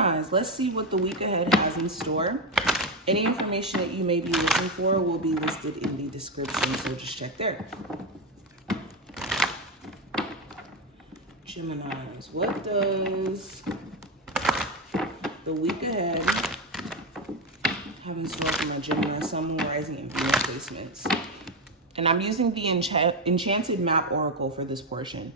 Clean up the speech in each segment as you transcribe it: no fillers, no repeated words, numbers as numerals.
Geminis, let's see what the week ahead has in store. Any information that you may be looking for will be listed in the description, so just check there. Geminis, what does the week ahead have in store for my Gemini, Sun, Moon, Rising, and Venus placements? And I'm using the Enchanted Map Oracle for this portion.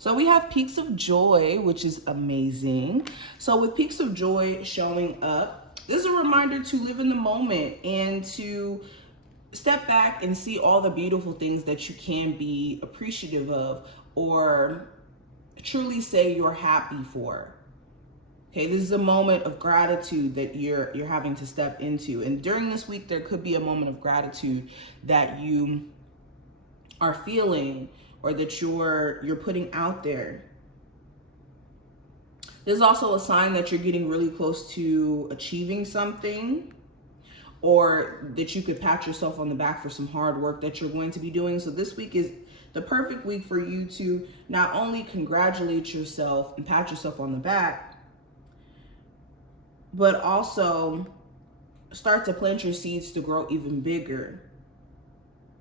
So we have Peaks of Joy, which is amazing. So with Peaks of Joy showing up, this is a reminder to live in the moment and to step back and see all the beautiful things that you can be appreciative of or truly say you're happy for. Okay, this is a moment of gratitude that you're having to step into. And during this week, there could be a moment of gratitude that you are feeling or that you're putting out there. There's also a sign that you're getting really close to achieving something, or that you could pat yourself on the back for some hard work that you're going to be doing. So this week is the perfect week for you to not only congratulate yourself and pat yourself on the back, but also start to plant your seeds to grow even bigger.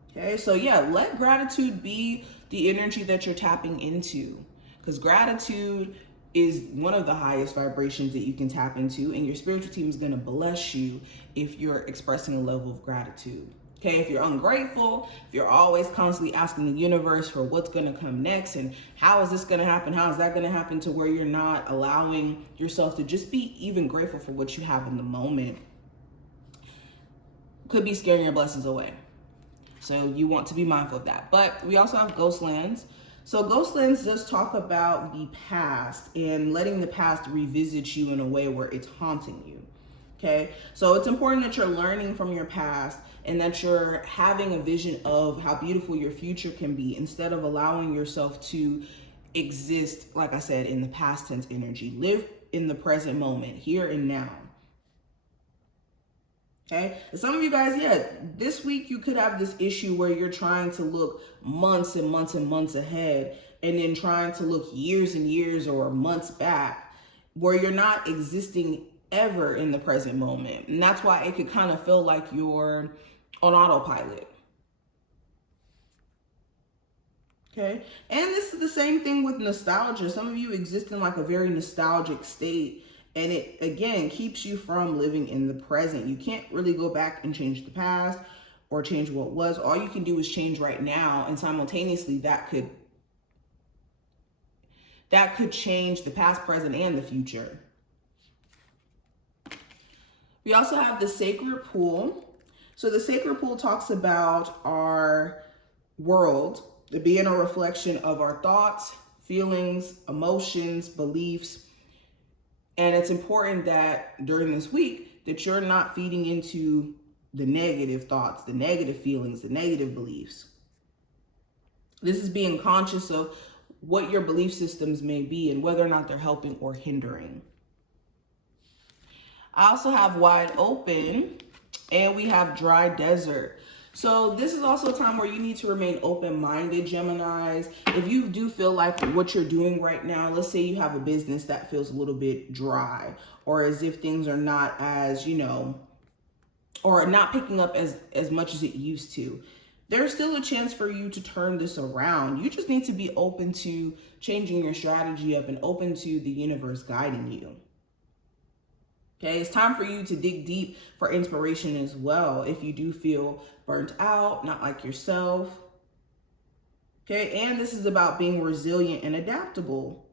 Okay, so yeah, let gratitude be the energy that you're tapping into, because gratitude is one of the highest vibrations that you can tap into, and your spiritual team is going to bless you if you're expressing a level of gratitude. Okay, if you're ungrateful, if you're always constantly asking the universe for what's going to come next and how is this going to happen, how is that going to happen, to where you're not allowing yourself to just be even grateful for what you have in the moment, could be scaring your blessings away. So you want to be mindful of that. But we also have Ghostlands. So Ghostlands does talk about the past and letting the past revisit you in a way where it's haunting you. Okay, so it's important that you're learning from your past and that you're having a vision of how beautiful your future can be, instead of allowing yourself to exist, like I said, in the past tense energy. Live in the present moment, here and now. Okay, and some of you guys, yeah, this week you could have this issue where you're trying to look months and months and months ahead, and then trying to look years and years or months back, where you're not existing ever in the present moment. And that's why it could kind of feel like you're on autopilot. Okay, and this is the same thing with nostalgia. Some of you exist in like a very nostalgic state, and it, again, keeps you from living in the present. You can't really go back and change the past or change what was. All you can do is change right now, and simultaneously that could change the past, present, and the future. We also have the Sacred Pool. So the Sacred Pool talks about our world being a reflection of our thoughts, feelings, emotions, beliefs. And it's important that during this week that you're not feeding into the negative thoughts, the negative feelings, the negative beliefs. This is being conscious of what your belief systems may be and whether or not they're helping or hindering. I also have Wide Open, and we have Dry Desert. So this is also a time where you need to remain open-minded, Geminis. If you do feel like what you're doing right now, let's say you have a business that feels a little bit dry, or as if things are not as, or not picking up as much as it used to, there's still a chance for you to turn this around. You just need to be open to changing your strategy up and open to the universe guiding you. Okay, it's time for you to dig deep for inspiration as well if you do feel burnt out, not like yourself. Okay, and this is about being resilient and adaptable.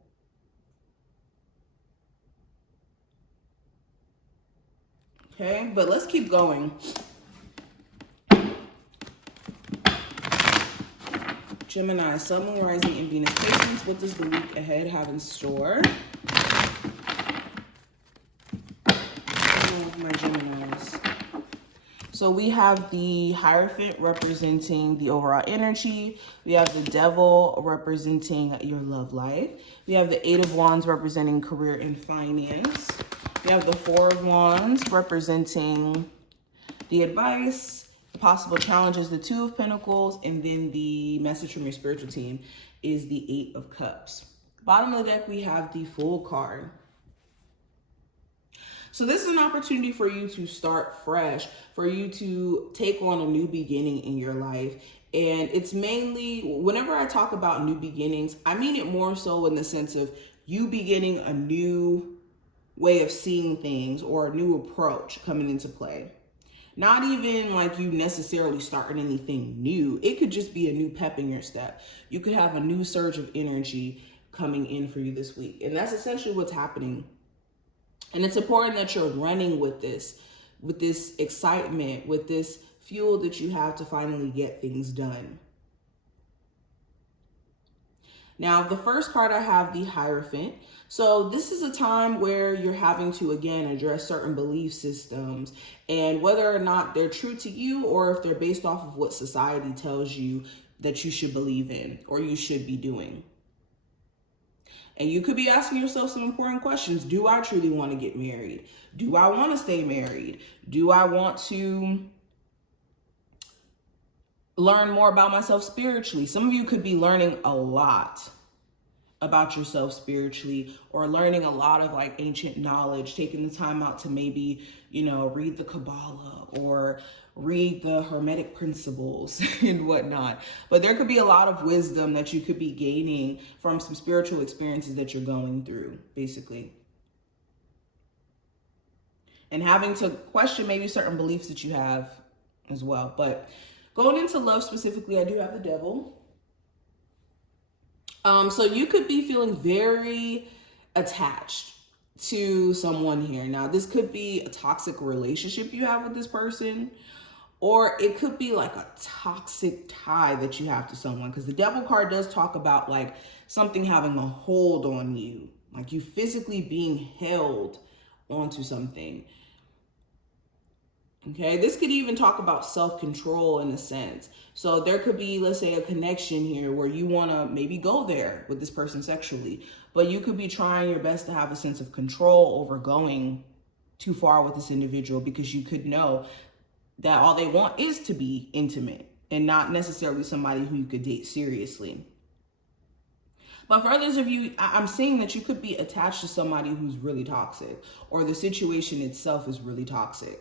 Okay, but let's keep going. Gemini, Sun, Moon, Rising, and Venus placements. What does the week ahead have in store? My Geminis. So we have the Hierophant representing the overall energy. We have the Devil representing your love life. We have the Eight of Wands representing career and finance. We have the Four of Wands representing the advice, the possible challenges, the Two of Pentacles, and then the message from your spiritual team is the Eight of Cups. Bottom of the deck, we have the Fool card. So this is an opportunity for you to start fresh, for you to take on a new beginning in your life. And it's mainly, whenever I talk about new beginnings, I mean it more so in the sense of you beginning a new way of seeing things or a new approach coming into play. Not even like you necessarily starting anything new. It could just be a new pep in your step. You could have a new surge of energy coming in for you this week. And that's essentially what's happening. And it's important that you're running with this excitement, with this fuel that you have to finally get things done. Now, the first card I have the Hierophant. So this is a time where you're having to, again, address certain belief systems and whether or not they're true to you or if they're based off of what society tells you that you should believe in or you should be doing. And you could be asking yourself some important questions. Do I truly want to get married? Do I want to stay married? Do I want to learn more about myself spiritually? Some of you could be learning a lot about yourself spiritually or learning a lot of like ancient knowledge, taking the time out to maybe, read the Kabbalah or read the Hermetic principles and whatnot. But there could be a lot of wisdom that you could be gaining from some spiritual experiences that you're going through, basically. And having to question maybe certain beliefs that you have as well. But going into love specifically, I do have the Devil. So you could be feeling very attached to someone here. Now, this could be a toxic relationship you have with this person, or it could be like a toxic tie that you have to someone, because the Devil card does talk about like something having a hold on you, like you physically being held onto something. Okay, this could even talk about self-control in a sense. So there could be, let's say, a connection here where you want to maybe go there with this person sexually, but you could be trying your best to have a sense of control over going too far with this individual, because you could know that all they want is to be intimate and not necessarily somebody who you could date seriously. But for others of you, I'm seeing that you could be attached to somebody who's really toxic, or the situation itself is really toxic.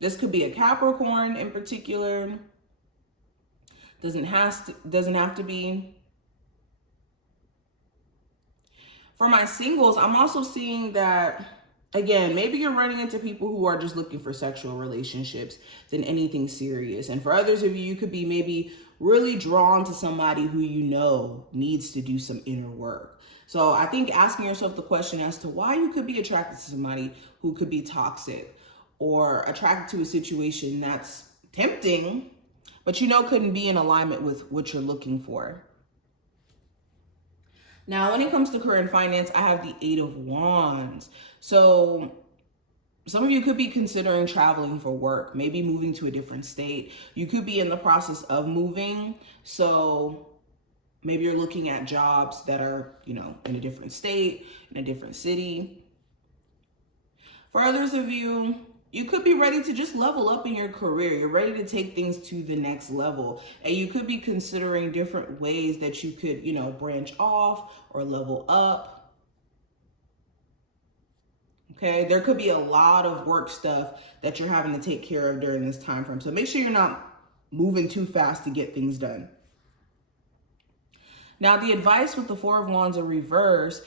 This could be a Capricorn in particular. Doesn't have to be. For my singles, I'm also seeing that, again, maybe you're running into people who are just looking for sexual relationships than anything serious. And for others of you, you could be maybe really drawn to somebody who needs to do some inner work. So I think asking yourself the question as to why you could be attracted to somebody who could be toxic, or attracted to a situation that's tempting, but couldn't be in alignment with what you're looking for. Now, when it comes to career and finance, I have the 8 of Wands. So some of you could be considering traveling for work, maybe moving to a different state. You could be in the process of moving. So maybe you're looking at jobs that are, in a different state, in a different city. For others of you, you could be ready to just level up in your career. You're ready to take things to the next level. And you could be considering different ways that you could, branch off or level up. Okay, there could be a lot of work stuff that you're having to take care of during this time frame. So make sure you're not moving too fast to get things done. Now, the advice with the 4 of Wands in reverse.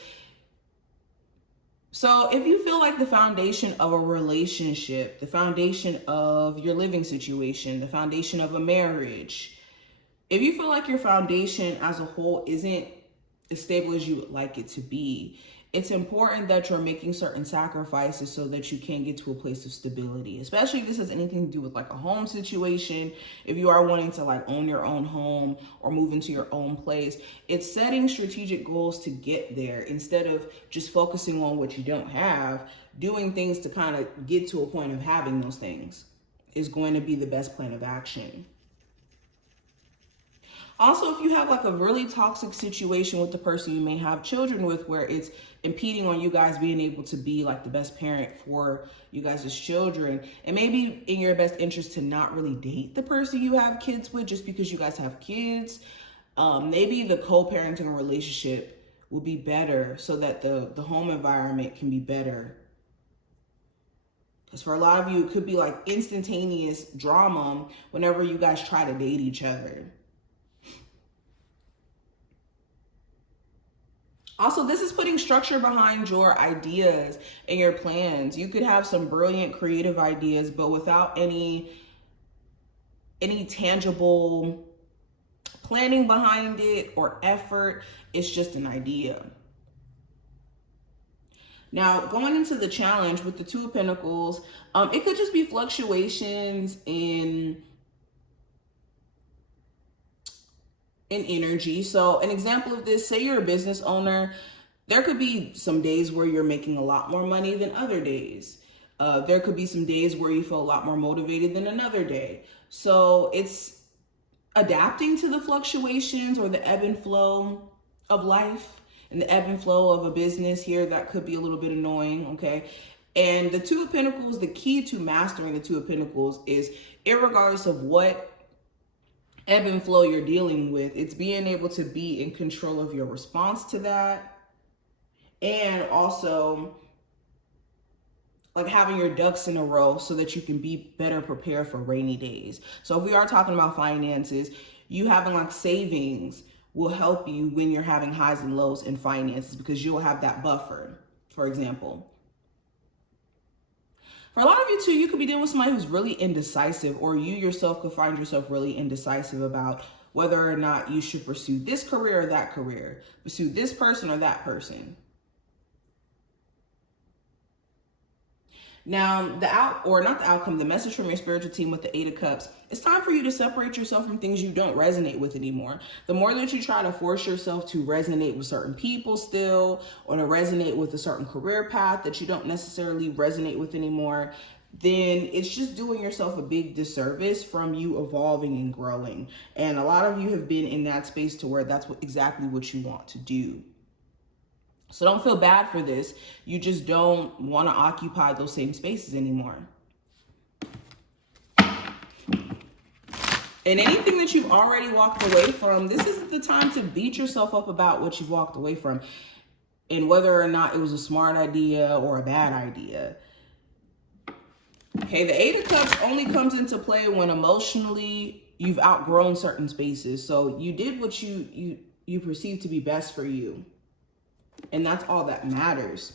So if you feel like the foundation of a relationship, the foundation of your living situation, the foundation of a marriage, if you feel like your foundation as a whole isn't as stable as you would like it to be, it's important that you're making certain sacrifices so that you can get to a place of stability, especially if this has anything to do with like a home situation. If you are wanting to like own your own home or move into your own place, it's setting strategic goals to get there instead of just focusing on what you don't have. Doing things to kind of get to a point of having those things is going to be the best plan of action. Also, if you have like a really toxic situation with the person you may have children with, where it's impeding on you guys being able to be like the best parent for you guys as children, it may be in your best interest to not really date the person you have kids with just because you guys have kids. Maybe the co-parenting relationship will be better so that the home environment can be better. Because for a lot of you, it could be like instantaneous drama whenever you guys try to date each other. Also, this is putting structure behind your ideas and your plans. You could have some brilliant creative ideas, but without any tangible planning behind it or effort. It's just an idea. Now, going into the challenge with the Two of Pentacles, it could just be fluctuations in energy. So an example of this, say you're a business owner, there could be some days where you're making a lot more money than other days. There could be some days where you feel a lot more motivated than another day. So it's adapting to the fluctuations or the ebb and flow of life. And the ebb and flow of a business here, that could be a little bit annoying, okay? And the Two of Pentacles, the key to mastering the Two of Pentacles is, irregardless of what ebb and flow you're dealing with, it's being able to be in control of your response to that. And also, like having your ducks in a row so that you can be better prepared for rainy days. So if we are talking about finances, you having like savings will help you when you're having highs and lows in finances, because you'll have that buffer, for example. For a lot of you too, you could be dealing with somebody who's really indecisive, or you yourself could find yourself really indecisive about whether or not you should pursue this career or that career, pursue this person or that person. Now, the message from your spiritual team with the Eight of Cups, it's time for you to separate yourself from things you don't resonate with anymore. The more that you try to force yourself to resonate with certain people still, or to resonate with a certain career path that you don't necessarily resonate with anymore, then it's just doing yourself a big disservice from you evolving and growing. And a lot of you have been in that space to where that's exactly what you want to do. So don't feel bad for this. You just don't want to occupy those same spaces anymore. And anything that you've already walked away from, this isn't the time to beat yourself up about what you've walked away from and whether or not it was a smart idea or a bad idea. Okay, the Eight of Cups only comes into play when emotionally you've outgrown certain spaces. So you did what you perceive to be best for you. And that's all that matters.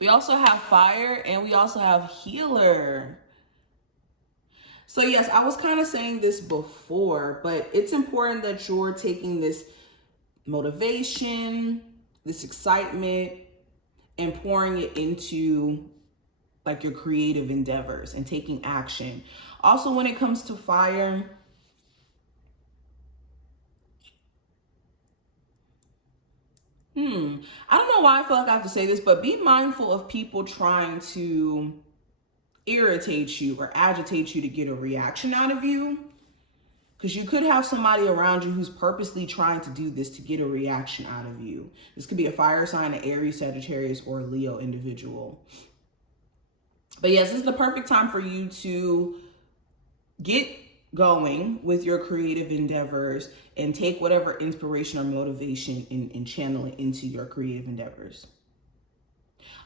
We also have Fire and we also have Healer. So yes, I was kind of saying this before, but it's important that you're taking this motivation, this excitement, and pouring it into like your creative endeavors and taking action. Also, when it comes to Fire, I don't know why I feel like I have to say this, but be mindful of people trying to irritate you or agitate you to get a reaction out of you. Because you could have somebody around you who's purposely trying to do this to get a reaction out of you. This could be a fire sign, an Aries, Sagittarius, or a Leo individual. But yes, this is the perfect time for you to get going with your creative endeavors and take whatever inspiration or motivation and channel it into your creative endeavors.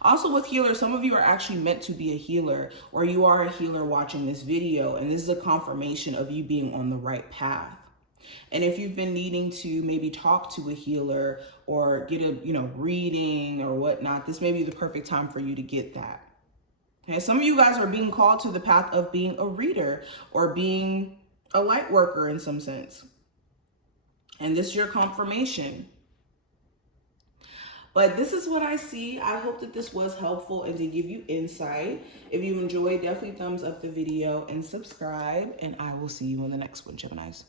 Also with Healer, some of you are actually meant to be a healer, or you are a healer watching this video, and this is a confirmation of you being on the right path. And if you've been needing to maybe talk to a healer or get a reading or whatnot, this may be the perfect time for you to get that. Okay, some of you guys are being called to the path of being a reader or being a light worker in some sense. And this is your confirmation. But this is what I see. I hope that this was helpful and to give you insight. If you enjoyed, definitely thumbs up the video and subscribe. And I will see you in the next one, Geminis.